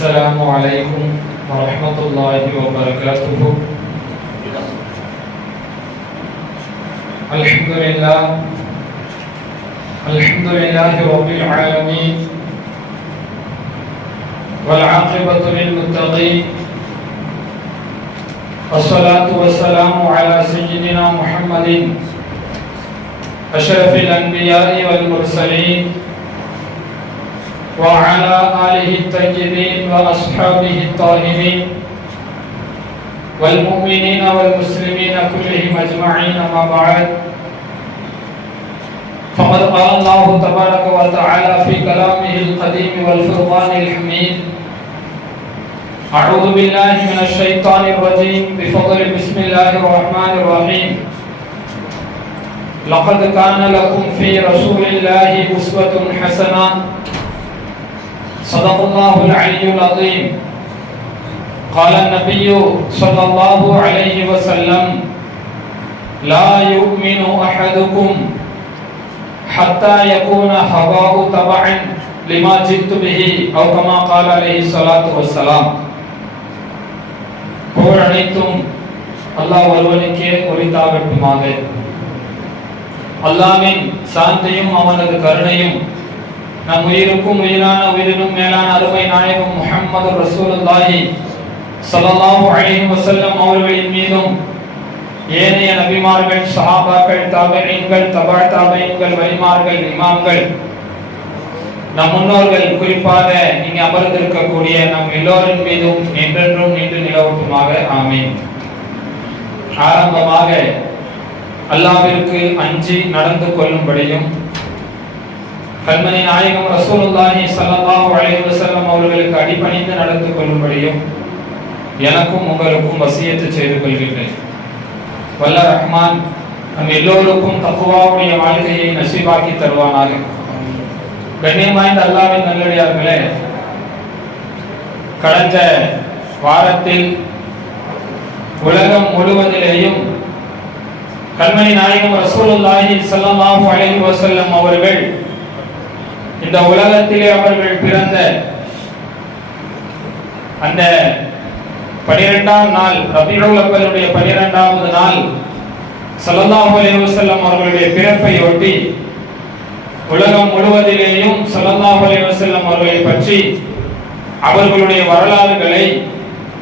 السلام عليكم ورحمة الله وبركاته. الحمد لله. الحمد لله رب العالمين. والعاقبة للمتقين. الصلاة والسلام على سيدنا محمد أشرف الأنبياء والمرسلين. وعلى آله الطيبين وأصحابه الطاهرين والمؤمنين والمسلمين كلهم أجمعين أما بعد. فقد قال الله تبارك وتعالى في كلامه القديم والفرقان الحميد أعوذ بالله من الشيطان الرجيم بفضل بسم الله الرحمن الرحيم. لقد كان لكم في رسول الله أسوة حسنة صدق الله العلي العظيم قال النبي صلى الله عليه وسلم لا يؤمن أحدكم حتى يكون هواه تبعا لما جئت به أو كما قال عليه الصلاة والسلام புகழ் அனைத்தும் அல்லாஹ் ஒருவனுக்கே உரித்தாகட்டுமாக அல்லாவின் சாந்தியும் அவனது கருணையும் நம் உயிருக்கும் உயிரான உயிரினும் மேலான அருமை நாயகம் முஹம்மது ரசூலுல்லாஹி ஸல்லல்லாஹு அலைஹி வஸல்லம் அவர்களின் மீதும் ஏனைய நபிமார்கள் சஹாபாக்கள் தாபெயின்கள் தபா தாபெயின்கள் வலிமார்கள் இமாம்கள் நம் முன்னோர்கள் குறிப்பாக நீங்கள் அமர்ந்திருக்கக்கூடிய நம் எல்லோரின் மீதும் என்றென்றும் நின்று நிலவட்டுமாக ஆமீன். ஆரம்பமாக அல்லாவிற்கு அஞ்சி நடந்து கொள்ளும்படியும் கல்மனை நாயகம் ரசூலுல்லாஹி ஸல்லல்லாஹு அலைஹி வஸல்லம் அவர்களுக்கு அடிபணிந்து நடந்து கொள்ளும்படியும் எனக்கும் உங்களுக்கும் வசியத்து செய்து கொள்கின்றேன். வல்ல ரஹ்மான் நம் எல்லோருக்கும் தக்குவாவுடைய வாழ்க்கையை நசீபாக்கி தருவானாக. கண்ணியம் வாய்ந்த அல்லாவின் நல்லடியார்களே கடந்த வாரத்தில் உலகம் முழுவதிலேயும் கல்மணி நாயகம் ரசூலுல்லாஹி ஸல்லல்லாஹு அலைஹி வஸல்லம் அவர்கள் இந்த உலகத்திலே அவர்கள் பிறந்த அந்த பனிரெண்டாம் நாள் ரபியுல் அவ்வலுடைய பனிரெண்டாவது நாள் ஸல்லல்லாஹு அலைஹி வஸல்லம் அவர்களுடைய பிறப்பை ஒட்டி உலகம் முழுவதிலேயும் ஸல்லல்லாஹு அலைஹி வஸல்லம் அவர்களை பற்றி அவர்களுடைய வரலாறுகளை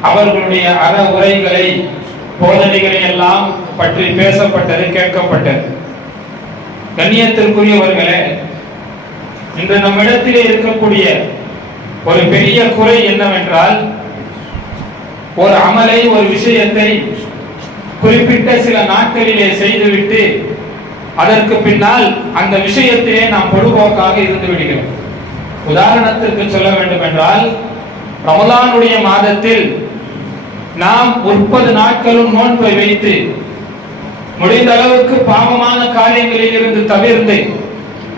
அவர்களுடைய அற உரைகளை போதனைகளை எல்லாம் பற்றி பேசப்பட்டது கேட்கப்பட்டது. கண்ணியத்திற்குரியவர்களே இன்று நம்மிடத்திலே இருக்கக்கூடிய ஒரு பெரிய குறை என்னவென்றால் ஒரு அமலை ஒரு விஷயத்தை குறிப்பிட்ட சில நாட்களிலே செய்துவிட்டு அதற்கு பின்னால் அந்த விஷயத்திலே நாம் பொழுபோக்காக இருந்து விடுகிறோம். உதாரணத்திற்கு சொல்ல வேண்டும் என்றால் ரமலானுடைய மாதத்தில் நாம் முப்பது நாட்களும் நோன்பை வைத்து முடிந்த அளவுக்கு பாவமான காரியங்களில் இருந்து தவிர்த்து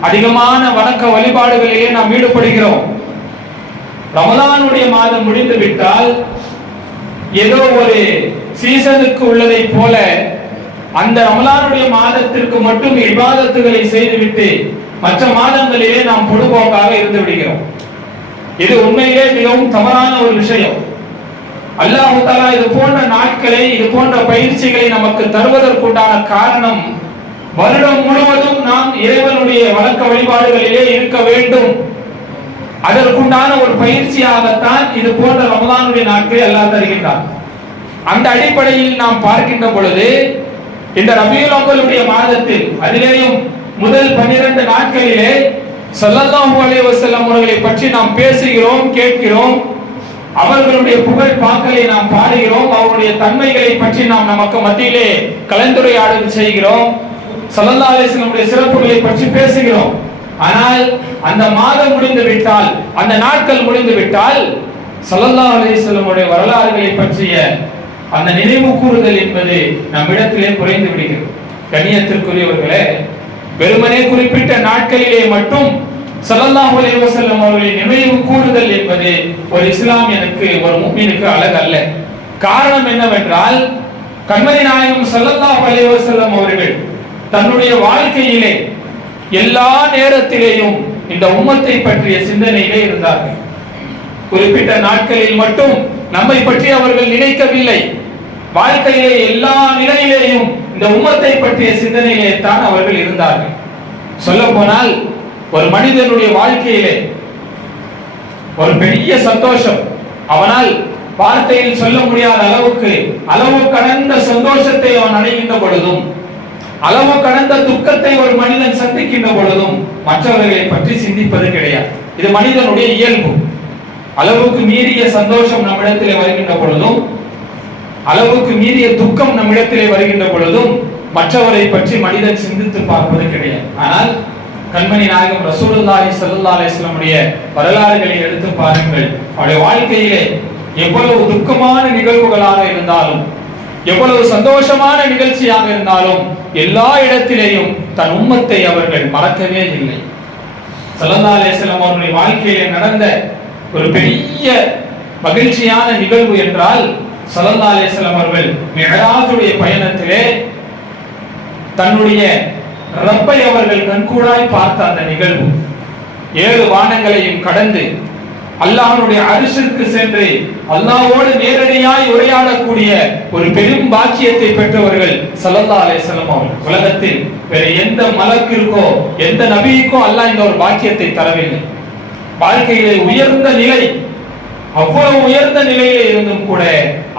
அதிகமான வணக்க வழிபாடுகளிலே நாம் ஈடுபடுகிறோம். ரமலானுடைய மாதம் முடிந்து விட்டால் ஏதோ ஒரு சீசனுக்கு உள்ளதை போல அந்த ரமலானுடைய மாதத்திற்கு மட்டும் இபாதத்துகளை செய்துவிட்டு மற்ற மாதங்களிலே நாம் பொதுபோக்காக இருந்து விடுகிறோம். இது உண்மையிலே மிகவும் தவறான ஒரு விஷயம். அல்லாஹு தாலா இது போன்ற நாட்களை இது போன்ற பயிற்சிகளை நமக்கு தருவதற்குண்டான காரணம் வருடம் முழுவதும் நாம் இறைவனுடைய வழக்க வழிபாடுகளிலே இருக்க வேண்டும். அதற்குண்டான ஒரு பயிற்சியாகத்தான் இது போன்ற ரமதானுடைய நாட்களை எல்லாம் தருகின்றான். அந்த அடிப்படையில் நாம் பார்க்கின்ற பொழுது இந்த ரபியுல் அவர்களுடைய மாதத்தில் அதிலேயும் முதல் பன்னிரண்டு நாட்களிலே ஸல்லல்லாஹு அலைஹி வஸல்லம் அவர்களை பற்றி நாம் பேசுகிறோம் கேட்கிறோம். அவர்களுடைய புகழ் பாக்களை நாம் பாடுகிறோம். அவருடைய தன்மைகளை பற்றி நாம் நமக்கு மத்தியிலே கலந்துரையாடல் செய்கிறோம். ஸல்லல்லாஹு அலைஹி சிறப்புகளை பற்றி பேசுகிறோம். ஆனால் அந்த மாதம் முடிந்து விட்டால் அந்த நாட்கள் முடிந்து விட்டால் ஸல்லல்லாஹு அலைஹி வரலாறுகளை பற்றிய அந்த நினைவு கூறுதல் என்பது நம்மிடத்திலே குறைந்து விடுகிறது. கண்ணியத்திற்குரியவர்களே வெறுமனே குறிப்பிட்ட நாட்களிலே மட்டும் ஸல்லல்லாஹு அலைஹி வஸல்லம் அவர்களின் நினைவு கூறுதல் என்பது ஒரு இஸ்லாம் எனக்கு ஒரு முஃமினுக்கு அழகல்ல. காரணம் என்னவென்றால் கண்மதி நாயகம் ஸல்லல்லாஹு அலைஹி வஸல்லம் அவர்கள் தன்னுடைய வாழ்க்கையிலே எல்லா நேரத்திலேயும் இந்த உம்மத்தை பற்றிய சிந்தனையிலே இருந்தார்கள். குறிப்பிட்ட நாட்களில் மட்டும் நம்மை பற்றி அவர்கள் நினைக்கவில்லை. வாழ்க்கையிலே எல்லா நிலையிலேயும் இந்த உம்மத்தை பற்றிய சிந்தனையிலே தான் அவர்கள் இருந்தார்கள். சொல்ல போனால் ஒரு மனிதனுடைய வாழ்க்கையிலே ஒரு பெரிய சந்தோஷம். அவனால் வார்த்தையில் சொல்ல முடியாத அளவுக்கு அளவு கடந்த சந்தோஷத்தை அவன் அடைகின்ற பொழுதும் அளவு கடந்த துக்கத்தை ஒரு மனிதன் சந்திக்கின்ற பொழுதும் மற்றவர்களை பற்றி சிந்திப்பது கிடையாது. இது மனிதனுடைய இயல்பு. அளவுக்கு மீறிய சந்தோஷம் நம்மிடத்திலே வருகின்ற பொழுதும் அளவுக்கு மீறிய துக்கம் நம்மிடத்திலே வருகின்ற பொழுதும் மற்றவரை பற்றி மனிதன் சிந்தித்து பார்ப்பது கிடையாது. ஆனால் கண்மணி நாயகம் ரசூலுல்லாஹி ஸல்லல்லாஹு அலைஹி வரலாறுகளை எடுத்து பாருங்கள். அவருடைய வாழ்க்கையிலே எவ்வளவு துக்கமான நிகழ்வுகளாக இருந்தாலும் எவ்வளவு சந்தோஷமான நிகழ்ச்சியாக இருந்தாலும் எல்லா இடத்திலேயும் தன் உம்மத்தை அவர்கள் மறக்கவே இல்லை. ஸல்லல்லாஹு அலைஹி அவருடைய வாழ்க்கையிலே நடந்த ஒரு பெரிய மகிழ்ச்சியான நிகழ்வு என்றால் ஸல்லல்லாஹு அலைஹி அவர்கள் மிஹராஜுடைய பயணத்திலே தன்னுடைய ரப்பை அவர்கள் கண்கூடாய் பார்த்த அந்த நிகழ்வு. ஏழு வானங்களையும் கடந்து அல்லாஹனுடைய அரிசிற்கு சென்று அல்லாவோடு நேரடியாய் உரையாடக்கூடிய ஒரு பெரும் பாக்கியத்தை பெற்றவர்கள் சல்லல்லா அலைஹி அவர்கள். உலகத்தில் வேற எந்த மலக்கிற்கோ எந்த நபிக்கோ அல்லாஹ் இந்த ஒரு பாக்கியத்தை தரவில்லை. வாழ்க்கையிலே உயர்ந்த நிலை அவ்வளவு உயர்ந்த நிலையிலே இருந்தும் கூட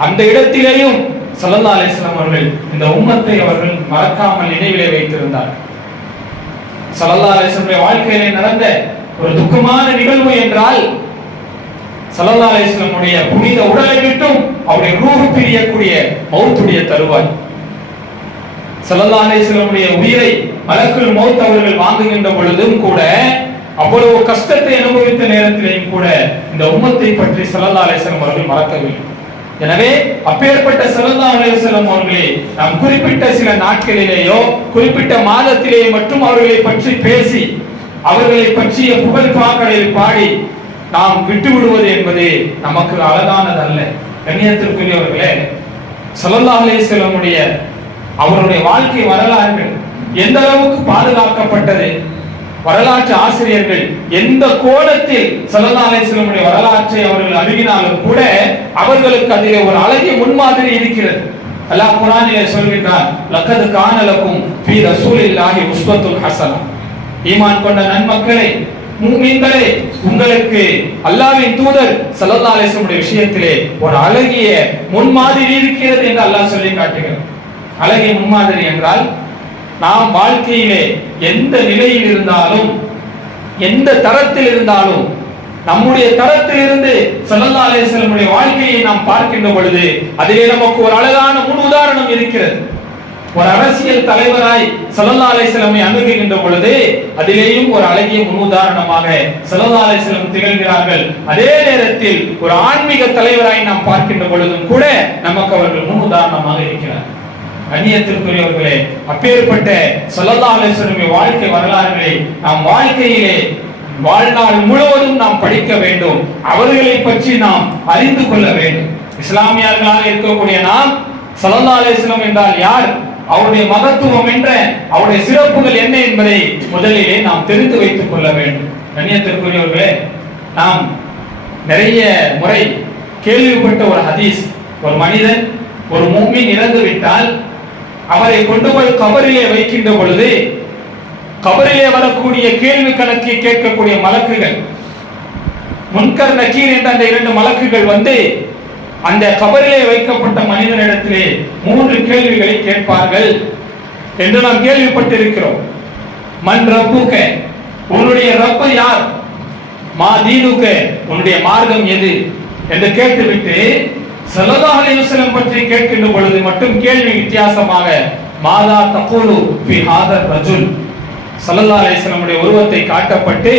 அந்த இடத்திலேயும் சல்லல்லா அலைஹி அவர்கள் இந்த உம்மத்தை அவர்கள் மறக்காமல் நினைவிலே வைத்திருந்தார்கள். சல்லல்லா அலைஹி வாழ்க்கையிலே நடந்த ஒரு துக்கமான நிகழ்வு என்றால் ஸல்லல்லாஹு புனித உடலை விட்டும் அவருடைய ரூஹ் பிரியக்கூடிய மௌத்துடைய தருவாய். ஸல்லல்லாஹு உயிரை மலக்குள் மௌத் அவர்கள் வாங்குகின்ற பொழுதும் கூட அவ்வளவு கஷ்டத்தை அனுபவித்த நேரத்திலேயும் கூட இந்த உம்மத்தை பற்றி ஸல்லல்லாஹு அவர்கள் மறக்கவில்லை. எனவே அப்பேற்பட்ட ஸல்லல்லாஹு அலைஹி அவர்களே நாம் குறிப்பிட்ட சில நாட்களிலேயோ குறிப்பிட்ட மாதத்திலேயே மட்டும் அவர்களை பற்றி பேசி அவர்களை பற்றிய புகழ் பாக்களில் பாடி நாம் விட்டு விடுவது என்பது நமக்கு அழகானது அல்ல கண்ணியத்திற்குரியவர்களே ஸல்லல்லாஹு அலைஹி அவருடைய வாழ்க்கை வரலாறுகள் எந்த அளவுக்கு பாதுகாக்கப்பட்டது? வரலாற்று ஆசிரியர்கள் எந்த கோணத்தில் ஸல்லல்லாஹு அலைஹி வரலாற்றை அவர்கள் அணுகினாலும் கூட அவர்களுக்கு அதிலே ஒரு அழகிய முன்மாதிரி இருக்கிறது. அல்லாஹ் குரானிலே சொல்கிறார் லக்கது கான லக்கும் ரசூலில்லாஹி உஸ்வத்துல் ஹஸனா ஈமான் கொண்ட நன்மக்களே மூமின்களே உங்களுக்கு அல்லாவின் தூதர் ஸல்லல்லாஹு அலைஹி விஷயத்திலே ஒரு அழகிய முன்மாதிரி இருக்கிறது என்று அல்லாஹ் சொல்லி காட்டுகிறார். அழகிய முன்மாதிரி என்றால் நாம் வாழ்க்கையிலே எந்த நிலையில் இருந்தாலும் எந்த தரத்தில் இருந்தாலும் நம்முடைய தரத்தில் இருந்து ஸல்லல்லாஹு வாழ்க்கையை நாம் பார்க்கின்ற பொழுது அதிலே நமக்கு ஒரு அழகான முன் உதாரணம் இருக்கிறது. ஒரு அரசியல் தலைவராய் ஸல்லல்லாஹு அலைஹி அணுகுகின்ற பொழுது அதிலேயும் ஒரு அழகிய முன்னுதாரணமாக ஸல்லல்லாஹு அலைஹி திகழ்கிறார்கள். அதே நேரத்தில் ஒரு ஆன்மீக தலைவராய் நாம் பார்க்கின்ற பொழுதும் கூட நமக்கு அவர்கள் முன்னுதாரணமாக இருக்கிறார் கண்ணியத்திற்குரியவர்களே அப்பேற்பட்ட ஸல்லல்லாஹு வாழ்க்கை வரலாறுகளை நாம் வாழ்க்கையிலே வாழ்நாள் முழுவதும் நாம் படிக்க வேண்டும். அவர்களை பற்றி நாம் அறிந்து கொள்ள வேண்டும். இஸ்லாமியர்களாக இருக்கக்கூடிய நாம் ஸல்லல்லாஹு என்றால் யார்? அவருடைய மகத்துவம் என்ற அவருடைய சிறப்புகள் என்ன என்பதை முதலிலே நாம் தெரிந்து வைத்துக் கொள்ள வேண்டும். கண்ணியத்திற்குரியவர்களே நாம் நிறைய முறை கேள்விப்பட்ட ஒரு ஹதீஸ் ஒரு மனிதன் ஒரு மூமின் இறந்து விட்டால் அவரை கொண்டு போய் கபரிலே வைக்கின்ற பொழுது கபரிலே வரக்கூடிய கேள்வி கணக்கை கேட்கக்கூடிய மலக்குகள் முன்கர் நக்கீர் என்ற அந்த இரண்டு மலக்குகள் வந்து அந்த கபரிலே வைக்கப்பட்ட மனிதனிடத்திலே மூன்று கேள்விகளை கேட்பார்கள் என்று நாம் கேள்விப்பட்டிருக்கிறோம். மன் ரப்புக உன்னுடைய ரப்ப யார்? மா தீனுக்க உன்னுடைய மார்க்கம் எது? என்று கேட்டுவிட்டு ஸல்லல்லாஹு அலைஹி பற்றி கேட்கின்ற பொழுது மட்டும் கேள்வி வித்தியாசமாக மாதா தகூலு ஃபி ஹாதர் ரஜுல்? சல்லல்லா அலைஹி உருவத்தை காட்டப்பட்டு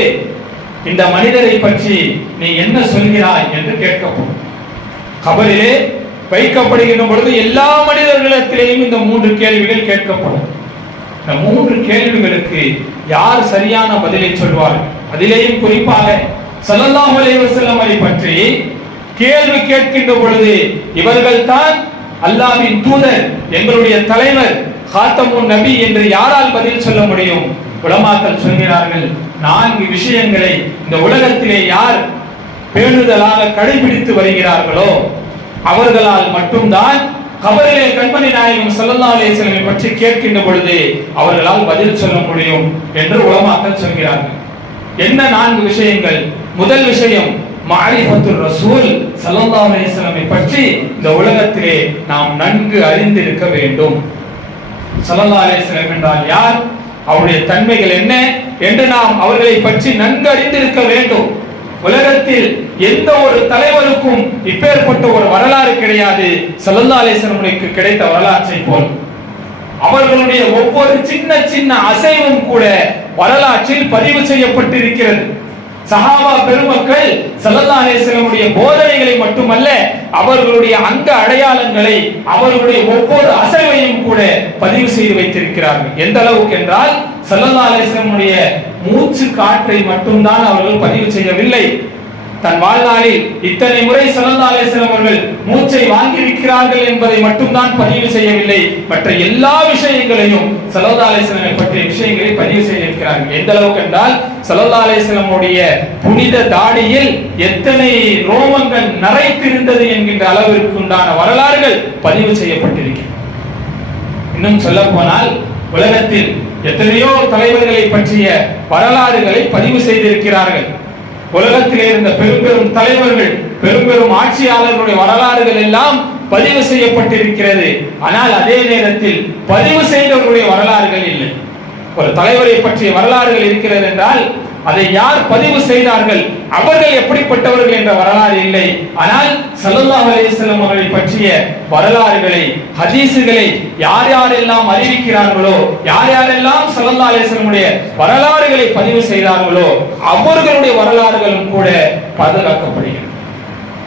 இந்த மனிதரை பற்றி நீ என்ன சொல்கிறாய்? என்று கேட்கப்படும். கபரிலே வைக்கப்படுகின்ற பொழுது எல்லா மனிதர்களிடத்திலேயும் இந்த மூன்று கேள்விகள் கேட்கப்படும். இந்த மூன்று கேள்விகளுக்கு யார் சரியான பதிலை சொல்வார்கள்? அதிலேயும் குறிப்பாக சல்லல்லாஹு அலைஹி வஸல்லமை பற்றி கேள்வி கேட்கின்ற பொழுது இவர்கள் தான் அல்லாஹ்வின் தூதர் எங்களுடைய தலைவர் காத்தமுன் நபி என்று யாரால் பதில் சொல்ல முடியும்? உலமாக்கள் சொல்கிறார்கள் நான்கு விஷயங்களை இந்த உலகத்திலே யார் பேணுதலாக கடைபிடித்து வருகிறார்களோ அவர்களால் மட்டும்தான் கபரிலே கண்மணி நாயகம் ஸல்லல்லாஹு அலைஹி பற்றி கேட்கின்ற பொழுது அவர்களால் பதில் சொல்ல முடியும் என்று உலமாக்கள் சொல்கிறார்கள். என்ன நான்கு விஷயங்கள்? முதல் விஷயம் மாரிஃபத்துர் ரசூல் ஸல்லல்லாஹு அலைஹி பற்றி இந்த உலகத்திலே நாம் நன்கு அறிந்திருக்க வேண்டும். ஸல்லல்லாஹு அலைஹி என்றால் யார்? அவருடைய தன்மைகள் என்ன? என்று நாம் அவர்களை பற்றி நன்கு அறிந்திருக்க வேண்டும். உலகத்தில் எந்த ஒரு தலைவருக்கும் இப்பேற்பட்ட ஒரு வரலாறு கிடையாது. ஸல்லல்லாஹு அலைஹி கிடைத்த வரலாற்றை போல். அவர்களுடைய ஒவ்வொரு சின்ன சின்ன அசைவும் கூட வரலாற்றில் பதிவு செய்யப்பட்டிருக்கிறது. சஹாபா பெருமக்கள் ஸல்லல்லாஹு போதனைகளை மட்டுமல்ல அவர்களுடைய அங்க அடையாளங்களை அவர்களுடைய ஒவ்வொரு அசைவையும் கூட பதிவு செய்து வைத்திருக்கிறார்கள். எந்த அளவுக்கு என்றால் ஸல்லல்லாஹு மூச்சு காற்றை மட்டும்தான் அவர்கள் பதிவு செய்யவில்லை. தன் வாழ்நாளில் இத்தனை முறை ஸல்லல்லாஹு அவர்கள் மூச்சை வாங்கியிருக்கிறார்கள் என்பதை மட்டும்தான் பதிவு செய்யவில்லை. மற்ற எல்லா விஷயங்களையும் ஸல்லல்லாஹு பற்றிய விஷயங்களை பதிவு செய்திருக்கிறார்கள். எந்த அளவுக்கு என்றால் ஸல்லல்லாஹு புனித தாடியில் எத்தனை ரோமங்கள் நரைத்திருந்தது என்கின்ற அளவிற்கு உண்டான வரலாறுகள் பதிவு செய்யப்பட்டிருக்கிறது. இன்னும் சொல்ல போனால் உலகத்தில் எத்தனையோ தலைவர்களை பற்றிய வரலாறுகளை பதிவு செய்திருக்கிறார்கள். உலகத்திலே இருந்த பெரும் பெரும் தலைவர்கள் பெரும் பெரும் ஆட்சியாளர்களுடைய வரலாறுகள் எல்லாம் பதிவு செய்யப்பட்டிருக்கிறது. ஆனால் அதே நேரத்தில் பதிவு செய்தவர்களுடைய வரலாறுகள் இல்லை. ஒரு தலைவரை பற்றிய வரலாறுகள் இருக்கிறது என்றால் அதை யார் பதிவு செய்தார்கள்? அவர்கள் எப்படிப்பட்டவர்கள் என்ற வரலாறு இல்லை. ஆனால் ஸல்லல்லாஹு அலைஹி அவர்களை பற்றிய வரலாறுகளை ஹதீஸுகளை யார் யாரெல்லாம் அறிவிக்கிறார்களோ யார் யாரெல்லாம் ஸல்லல்லாஹு அலைஹி வரலாறுகளை பதிவு செய்தார்களோ அவர்களுடைய வரலாறுகளும் கூட பாதுகாக்கப்படுகிறது.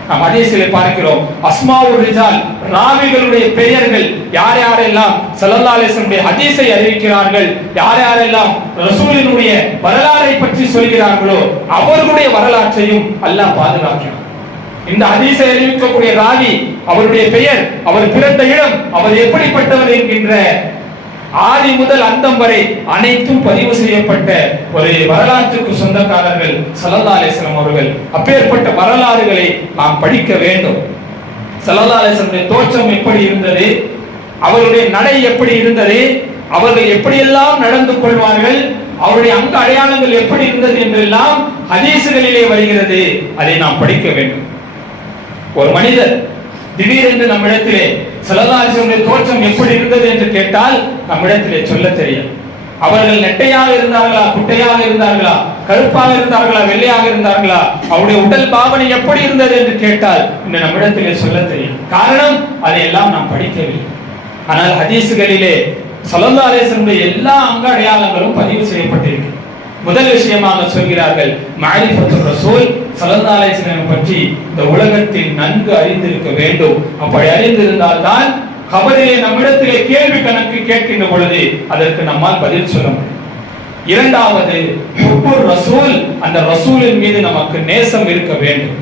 நாம் ஹதீஸிலே பார்க்கிறோம். அஸ்மாவுர் ரிஜால் ராவிகளுடைய பெயர்கள் யார் யாரெல்லாம் ஸல்லல்லாஹு அலைஹி ஹதீஸை அறிவிக்கிறார்கள் யார் யாரெல்லாம் ரசூலினுடைய வரலாறை பற்றி சொல்கிறார்களோ அவர்களுடைய வரலாற்றையும் அல்லாஹ் பாதுகாக்கிறார் இந்த ஹதீஸை அறிவிக்கக்கூடிய ராவி அவருடைய பெயர் அவர் பிறந்த இடம் அவர் எப்படிப்பட்டவர் என்கின்ற ஆதி முதல் அந்தம் வரை அனைத்தும் பதிவு செய்யப்பட்ட ஒரு வரலாற்றுக்கு சொந்தக்காரர்கள் ஸல்லல்லாஹு அவர்கள். அப்பேற்பட்ட வரலாறுகளை நாம் படிக்க வேண்டும். ஸல்லல்லாஹு தோற்றம் எப்படி இருந்தது? அவருடைய நடை எப்படி இருந்தது? அவர்கள் எப்படியெல்லாம் நடந்து கொள்வார்கள்? அவருடைய அங்க அடையாளங்கள் எப்படி இருந்தது என்றெல்லாம் ஹதீசுகளிலே வருகிறது. அதை நாம் படிக்க வேண்டும். ஒரு மனிதர் திடீரென்று நம்மிடத்திலே செலவாசியுடைய தோற்றம் எப்படி இருந்தது என்று கேட்டால் நம்மிடத்திலே சொல்ல தெரியும். அவர்கள் நெட்டையாக இருந்தார்களா குட்டையாக இருந்தார்களா கருப்பாக இருந்தார்களா வெள்ளையாக இருந்தார்களா அவருடைய உடல் பாவனை எப்படி இருந்தது என்று கேட்டால் இந்த நம்மிடத்திலே சொல்ல தெரியும். காரணம் அதையெல்லாம் நாம் படிக்கவில்லை. ஆனால் ஹதீசுகளிலே சலந்தாலேசனுடைய எல்லா அங்க அடையாளங்களும் பதிவு செய்யப்பட்டிருக்கு. முதல் விஷயமாக சொல்கிறார்கள் மாலிபத்து ரசூல் ஸல்லல்லாஹு பற்றி இந்த உலகத்தில் நன்கு அறிந்திருக்க வேண்டும். அப்படி அறிந்திருந்தால் தான் கபரிலே நம்மிடத்திலே கேள்வி கணக்கு கேட்கின்ற பொழுது அதற்கு நம்மால் பதில் சொல்ல முடியும். இரண்டாவது ஹுப்புர் ரசூல் அந்த ரசூலின் மீது நமக்கு நேசம் இருக்க வேண்டும்.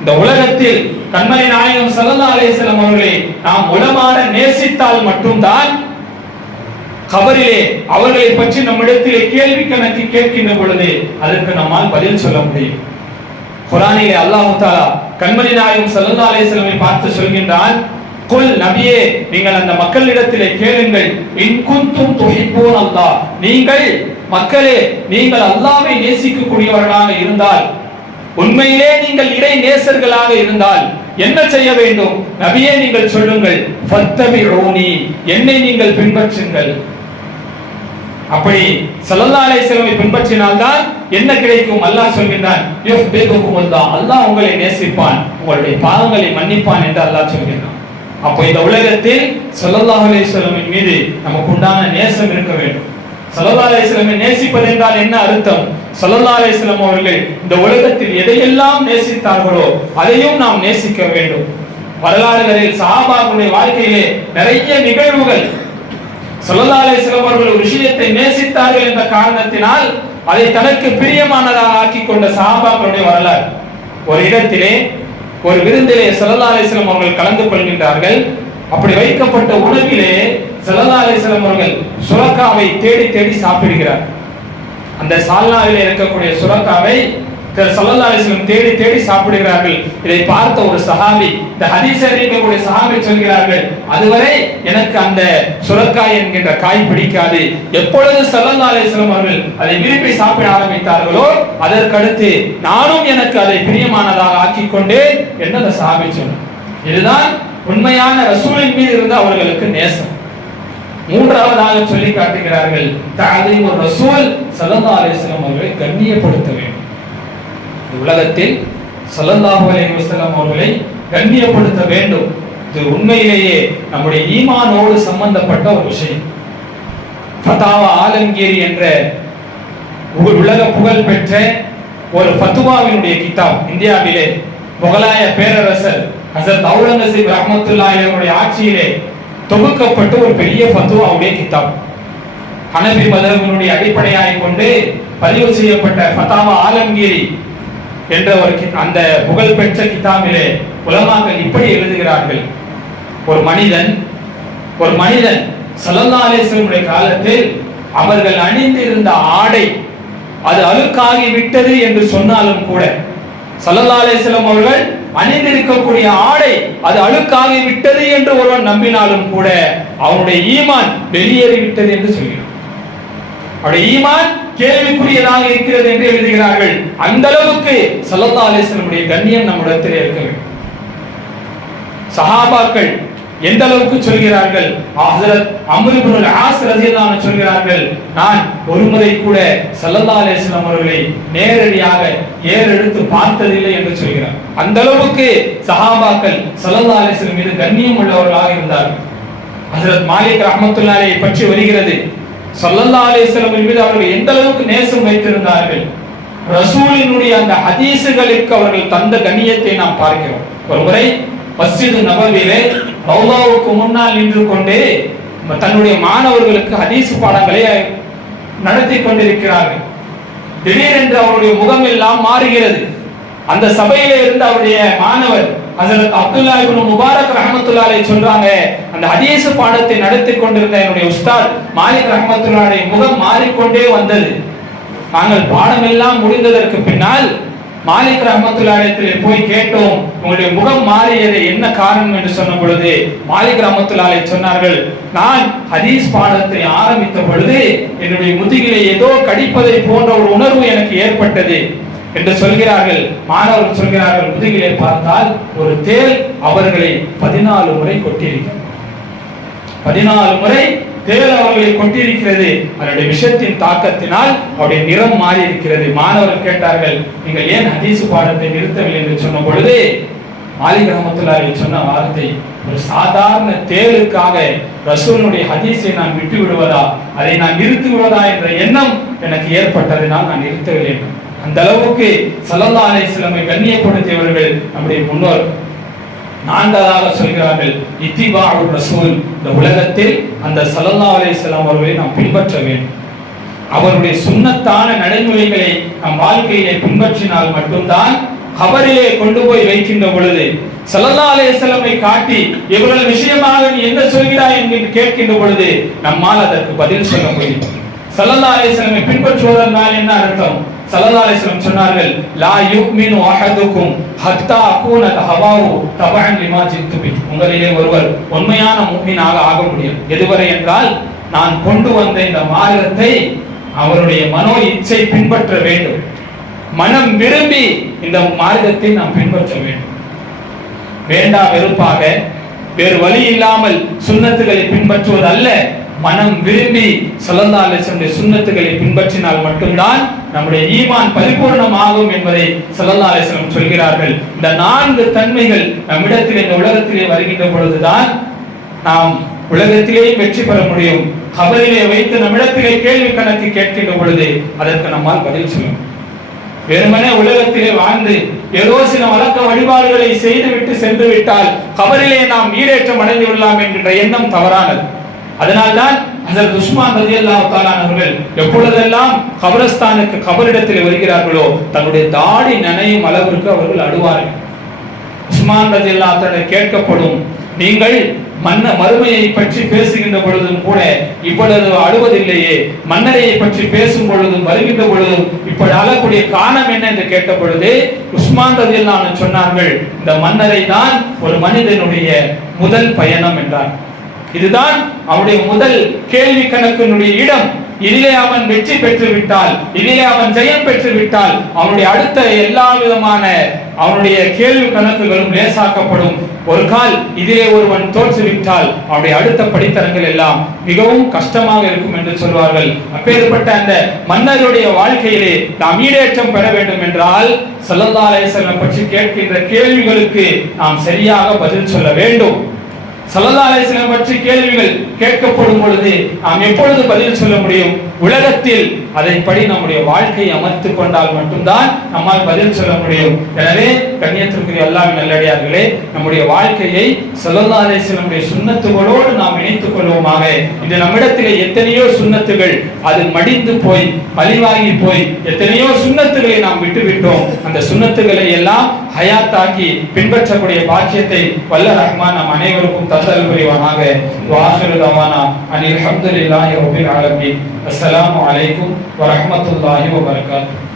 இந்த உலகத்தில் கண்மணி நாயகம் ஸல்லல்லாஹு அலைஹி அவர்களை நாம் உளமாற நேசித்தால் மட்டும்தான் கபரிலே அவர்களை பற்றி நம்மிடத்திலே கேள்வி கணக்கு கேட்கின்ற பொழுது அதற்கு நம்மால் பதில் சொல்ல முடியும். குரானிலே அல்லாஹு தாலா கண்மணி நாயகம் சல்லா அலைஹி பார்த்து சொல்கின்றால் குல் நபியே நீங்கள் அந்த மக்களிடத்திலே கேளுங்கள். இன்குந்தும் துஹிப்பூன் அல்லாஹ். நீங்கள் மக்களே நீங்கள் அல்லாவை நேசிக்கக்கூடியவர்களாக இருந்தால் உண்மையிலே நீங்கள் இடை நேசர்களாக இருந்தால் என்ன செய்ய வேண்டும்? நபியே நீங்கள் சொல்லுங்கள் என்னை நீங்கள் பின்பற்றுங்கள். அப்படி ஸல்லல்லாஹு அலைஹி பின்பற்றினால்தான் பின்பற்றினால் தான் என்ன கிடைக்கும்? அல்லாஹ் சொல்கின்றான் அல்லாஹ் அல்லாஹ் உங்களை நேசிப்பான் உங்களுடைய பாவங்களை மன்னிப்பான் என்று அல்லாஹ் சொல்கின்றான். அப்போ இந்த உலகத்தில் ஸல்லல்லாஹு அலைஹி மீது நமக்கு உண்டான நேசம் இருக்க வேண்டும். ஸல்லல்லாஹு அலைஹி நேசிப்பது என்றால் என்ன அர்த்தம்? ஸல்லல்லாஹு அலைஹி அவர்கள் இந்த உலகத்தில் எதையெல்லாம் நேசித்தார்களோ அதையும் நாம் நேசிக்க வேண்டும். வரலாறுகளில் சஹாபாக்களுடைய வாழ்க்கையிலே நிறைய நிகழ்வுகள் ஸல்லல்லாஹு சிலவர்கள் அவர்கள் ஒரு விஷயத்தை நேசித்தார்கள் என்ற காரணத்தினால் அதை தனக்கு பிரியமானதாக ஆக்கி கொண்ட சஹாபாக்களுடைய வரலாறு. ஒரு இடத்திலே ஒரு விருந்திலே ஸல்லல்லாஹு அவர்கள் கலந்து கொள்கின்றார்கள். அப்படி வைக்கப்பட்ட உணவிலே ஸல்லல்லாஹு அவர்கள் சுரக்காவை தேடி தேடி சாப்பிடுகிறார். அந்த சால்னாவிலே இருக்கக்கூடிய சுரக்காவை சல்லல்லா தேடி தேடி சாப்பிடுகிறார்கள். இதை பார்த்த ஒரு சஹாபி இந்த ஹதீஸ் அறிவிக்கக்கூடிய சஹாபி சொல்கிறார்கள் அதுவரை எனக்கு அந்த சுரக்காய் என்கின்ற காய் பிடிக்காது. எப்பொழுது சல்லல்லா அவர்கள் அதை விரும்பி சாப்பிட ஆரம்பித்தார்களோ அதற்கடுத்து நானும் எனக்கு அதை பிரியமானதாக ஆக்கி கொண்டேன் என்று அந்த சஹாபி சொன்னார். இதுதான் உண்மையான ரசூலின் மீது இருந்த அவர்களுக்கு நேசம். மூன்றாவதாக சொல்லி காட்டுகிறார்கள் தாதை ஒரு ரசூல் சல்லல்லா அலிஸ்லாம் அவர்களை கண்ணியப்படுத்த வேண்டும். உலகத்தில் சல்லல்லாஹு அலைவசலம் அவர்களை கண்ணியப்படுத்த வேண்டும். இது உண்மையிலேயே நம்முடைய ஈமானோடு சம்பந்தப்பட்ட ஒரு விஷயம். ஃபதாவா ஆலங்கேரி என்ற உலக புகழ் பெற்ற ஒரு ஃபத்துவாவினுடைய கிதாப் இந்தியாவிலே முகலாய பேரரசர் ஹசரத் அவுரங்கசீப் ரஹ்மத்துல்லாஹி அவருடைய ஆட்சியிலே தொகுக்கப்பட்ட ஒரு பெரிய ஃபத்துவாவுடைய கிதாப். ஹனபி மதவினுடைய அடிப்படையாக கொண்டு பதிவு செய்யப்பட்ட ஃபதாவா ஆலங்கீரி என்ற ஒரு அந்த புகழ்பெற்ற கிதாபிலே உலமாக்கள் இப்படி எழுதுகிறார்கள். ஒரு மனிதன் ஒரு மனிதன் ஸல்லல்லாஹு காலத்தில் அவர்கள் அணிந்திருந்த ஆடை அது அழுக்காகி விட்டது என்று சொன்னாலும் கூட ஸல்லல்லாஹு அலைஹி அவர்கள் அணிந்திருக்கக்கூடிய ஆடை அது அழுக்காகி விட்டது என்று ஒருவன் நம்பினாலும் கூட அவனுடைய ஈமான் வெளியேறி விட்டது என்று சொல்கிறான். அவருடைய ஈமான் கேள்விக்குரியதாக இருக்கிறது என்று எழுதுகிறார்கள். அந்த அளவுக்கு ஸல்லல்லாஹு அலைஹி கண்ணியம் நம்மிடத்தில் இருக்க வேண்டும். சஹாபாக்கள் எந்த அளவுக்கு சொல்கிறார்கள்? ஹசரத் அம்ர் இப்னு ஆஸ் சொல்கிறார்கள் நான் ஒருமுறை கூட சல்லல்லா அலைஹி அவர்களை நேரடியாக ஏறெடுத்து பார்த்ததில்லை என்று சொல்கிறார். அந்த அளவுக்கு சஹாபாக்கள் சல்லல்லா அலைஹி மீது கண்ணியம் உள்ளவர்களாக இருந்தார்கள். ஹசரத் மாலிக் ரஹமத்துல்லாலே பற்றி வருகிறது. சல்லல்லா அலிஸ்லமின் மீது அவர்கள் எந்த அளவுக்கு நேசம் வைத்திருந்தார்கள்? ரசூலினுடைய அந்த ஹதீசுகளுக்கு அவர்கள் தந்த கண்ணியத்தை நாம் பார்க்கிறோம். ஒரு முறை மஸ்ஜித் நபவிலே மௌலாவுக்கு முன்னால் நின்று கொண்டே தன்னுடைய மாணவர்களுக்கு ஹதீஸ் பாடங்களை நடத்தி கொண்டிருக்கிறார்கள். திடீரென்று அவருடைய முகம் எல்லாம் மாறுகிறது. அந்த சபையில இருந்து அவருடைய மாணவர் ஹசரத் அப்துல்லா இப்னு முபாரக் ரஹ்மத்துல்லாஹி அலைஹி சொல்றாங்க அந்த ஹதீஸ் பாடத்தை நடத்தி கொண்டிருந்த என்னுடைய உஸ்தாத் மாலிக் ரஹ்மத்துல்லாஹி முகம் மாறிக்கொண்டே வந்தது. நாங்கள் பாடம் எல்லாம் முடிந்ததற்கு பின்னால் மாலிக் ரஹமத்துல்லாலயத்திலே போய் கேட்டோம் உங்களுடைய முகம் மாறியது என்ன காரணம் என்று சொன்ன பொழுது மாலிக் ரஹமத்துல்லாஹி சொன்னார்கள் நான் ஹதீஸ் பாடத்தை ஆரம்பித்த பொழுது என்னுடைய முதுகிலே ஏதோ கடிப்பதை போன்ற ஒரு உணர்வு எனக்கு ஏற்பட்டது. என்று சொல்கிறார்கள் மாணவர்கள் சொல்கிறார்கள் முதுகிலே பார்த்தால் ஒரு தேள் அவர்களை பதினாலு முறை கொட்டியிருக்கிறது. பதினாலு முறை தேள் அவர்களை கொட்டியிருக்கிறது. அதனுடைய விஷத்தின் தாக்கத்தினால் அவருடைய நிறம் மாறி இருக்கிறது மாணவர்கள் கேட்டார்கள் நீங்கள் ஏன் ஹதீசு பாடத்தை நிறுத்தவில்லை? என்று சொன்ன பொழுது மாலிக் ரஹமத்துல்லாஹி சொன்ன வார்த்தை ஒரு சாதாரண தேருக்காக ரசூலுடைய ஹதீஸை நான் விட்டு விடுவதா அதை நான் நிறுத்தி விடுவதா என்ற எண்ணம் எனக்கு ஏற்பட்டதினால் நான் நிறுத்தவில்லை என்று. அந்த அளவுக்கு சல்லல்லா அலைஹிஸ்ஸலாமை கண்ணியப்படுத்தியவர்கள் நம்முடைய முன்னோர். நான்காவதாக சொல்கிறார்கள் இத்திபாஉ ரசூல் இந்த உலகத்தில் அந்த சல்லல்லா அலைஹி அவர்களை நாம் பின்பற்ற வேண்டும். அவருடைய சுண்ணத்தான நடைமுறைகளை நம் வாழ்க்கையிலே பின்பற்றினால் மட்டும்தான் கபரிலே கொண்டு போய் வைக்கின்ற பொழுது சல்லல்லா அலைஹி காட்டி இவர்கள் விஷயமாக நீ என்ன சொல்கிறாய் என்று கேட்கின்ற பொழுது நம்மால் அதற்கு பதில் சொல்ல முடியும். சல்லல்லா அலைஹி பின்பற்றுவதனால் என்ன அர்த்தம்? ஸல்லல்லாஹு சொன்னார்கள் லா யுக்மினு அஹதுக்கும் ஹத்தா அகூன ஹவாவு தபஅன் லிமா ஜித்துபி உங்களிலே ஒருவர் உண்மையான முஃமினாக ஆக முடியும். எதுவரை என்றால் நான் கொண்டு வந்த இந்த மார்க்கத்தை அவருடைய மனோ இச்சை பின்பற்ற வேண்டும். மனம் விரும்பி இந்த மார்க்கத்தை நாம் பின்பற்ற வேண்டும். வேண்டா வெறுப்பாக வேறு வழி இல்லாமல் சுண்ணத்துகளை பின்பற்றுவது அல்ல மனம் விரும்பி ஸல்லல்லாஹு அலிசனுடைய சுண்ணத்துக்களை பின்பற்றினால் மட்டும்தான் நம்முடைய ஈமான் பரிபூர்ணமாகும் என்பதை ஸல்லல்லாஹு அலிசனம் சொல்கிறார்கள். இந்த நான்கு தன்மைகள் நம்மிடத்தில் இந்த உலகத்திலே வருகின்ற பொழுதுதான் நாம் உலகத்திலேயும் வெற்றி பெற முடியும். கபலிலே வைத்து நம்மிடத்திலே கேள்வி கணக்கு கேட்கின்ற பொழுது அதற்கு நம்மால் பதில் சொல்லும் வெறுமனே உலகத்திலே வாழ்ந்து ஏதோ சில வழக்க வழிபாடுகளை செய்துவிட்டு சென்று விட்டால் கபரிலே நாம் ஈடேற்றம் அடைந்து விடலாம் என்கின்ற எண்ணம் தவறானது. அதனால்தான் ஹசரத் உஸ்மான் ரதி தஆலா அவர்கள் எப்பொழுதெல்லாம் கபரஸ்தானுக்கு கபரிடத்தில் வருகிறார்களோ தன்னுடைய தாடி நனையும் அளவிற்கு அவர்கள் அடுவார்கள் உஸ்மான் ரதி தஆலா கேட்கப்படும் நீங்கள் மன்ன மறுமையை பற்றி பேசுகின்ற பொழுதும் கூட இவ்வளவு அழுவதில்லையே. மன்னரையை பற்றி பேசும் பொழுதும் வருகின்ற பொழுதும் இப்படி அழக்கூடிய காரணம் என்ன? என்று கேட்ட பொழுது உஸ்மான் ரதியல்லாஹு சொன்னார்கள் இந்த மன்னரை தான் ஒரு மனிதனுடைய முதல் பயணம் என்றார். இதுதான் அவனுடைய முதல் கேள்வி கணக்கினுடைய இடம். இதிலே அவன் வெற்றி பெற்று விட்டால் இதிலே அவன் ஜெயம் பெற்று விட்டால் அவனுடைய அடுத்த எல்லா விதமான அவனுடைய கேள்வி கணக்குகளும் லேசாக்கப்படும். ஒரு கால் இதிலே ஒருவன் தோற்றுவிட்டால் அவனுடைய அடுத்த படித்தரங்கள் எல்லாம் மிகவும் கஷ்டமாக இருக்கும் என்று சொல்வார்கள். அப்பேற்பட்ட அந்த மன்னருடைய வாழ்க்கையிலே நாம் ஈடேற்றம் பெற வேண்டும் என்றால் ஸல்லல்லாஹு பற்றி கேட்கின்ற கேள்விகளுக்கு நாம் சரியாக பதில் சொல்ல வேண்டும். சல்லல்லா அலிஸ்லாம் பற்றி கேள்விகள் கேட்கப்படும் பொழுது நாம் எப்பொழுது பதில் சொல்ல முடியும்? உலகத்தில் அதைப்படி நம்முடைய வாழ்க்கையை அமர்த்து கொண்டால் மட்டும்தான் நம்மால் பதில் சொல்ல முடியும். எனவே கண்ணியத்திற்குரிய அல்லாஹ் நல்லடியார்களே நம்முடைய வாழ்க்கையை சல்லல்லா அலிஸ்லமுடைய சுண்ணத்துகளோடு நாம் இணைத்துக் கொள்வோமாக. இன்று நம்மிடத்திலே எத்தனையோ சுண்ணத்துகள் அது மடிந்து போய் பழிவாங்கி போய் எத்தனையோ சுண்ணத்துகளை நாம் விட்டுவிட்டோம். அந்த சுண்ணத்துகளை எல்லாம் ஹயாத்தாக்கி பின்பற்றக்கூடிய பாக்கியத்தை வல்ல ரஹ்மான் நம் அனைவருக்கும் தந்தல் புரிவானாக. வாஹிரு தவானா. அனில் அல்ஹம்துலில்லாஹி ரப்பில் ஆலமீன். அஸ்ஸலாமு அலைக்கும் வரஹ்மத்துல்லாஹி வபரகாத்துஹு